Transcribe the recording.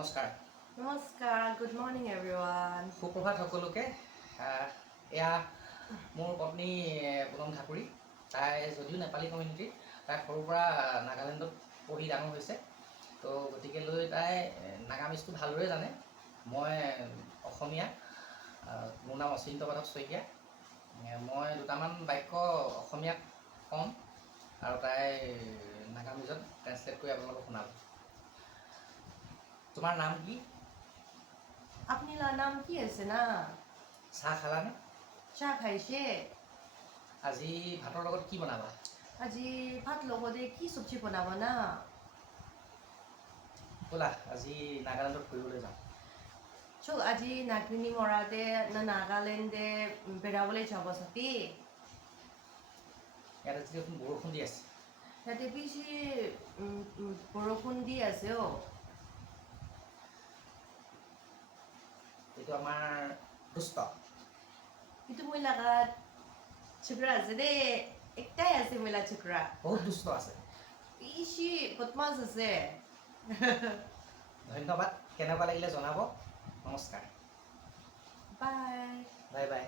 নমস্কাৰ নমস্কাৰ, good morning everyone. সুপ্ৰভাত সকলোকে। এয়া মোৰ পত্নী পুনম ঠাকুৰী। তাই যদিও নেপালী কমিউনিটিৰ, তাই সৰুৰ পৰা নাগালেণ্ডত পঢ়ি ডাঙৰ হৈছে। তো গতিকে লৈ তাই নাগামিজটো ভালদৰে জানে। মই অসমীয়া, মোৰ নাম অচিন্ত মাধৱ শইকীয়া। মই দুটামান বাক্য অসমীয়াত ক'ম আৰু তাই নাগামিজত ট্ৰেন্সলেট কৰি আপোনালোকক শুনাব। তোমাৰ নাম কি? আপোনাৰ নাম কি আছে না? চাহ খালানে? চাহ খাইছে? আজি ভাতৰ লগত কি বনাবা? আজি ভাত লগতে কি চব্জি বনাব না? ব'লা আজি নাগালেণ্ডত ফুৰিবলৈ যাওঁ। আজি নাগিনী মৰাতে না নাগালেণ্ডে বেৰাবলৈ যাব চাপি? ইয়াতে দেখোন বৰষুণ দি আছে। ইয়াতে বেছি বৰষুণ দি আছে অ'। এইটো আমাৰ দুষ্ট। কিন্তু মই লাগাত চুকৰা আছে দেই, একটাই আছে মেলা চুকৰা। বহুত দুষ্ট আছে। বেছি বদমাছ আছে। ধন্যবাদ, কেনেকুৱা লাগিলে জনাব। নমস্কাৰ। বাই। Bye bye.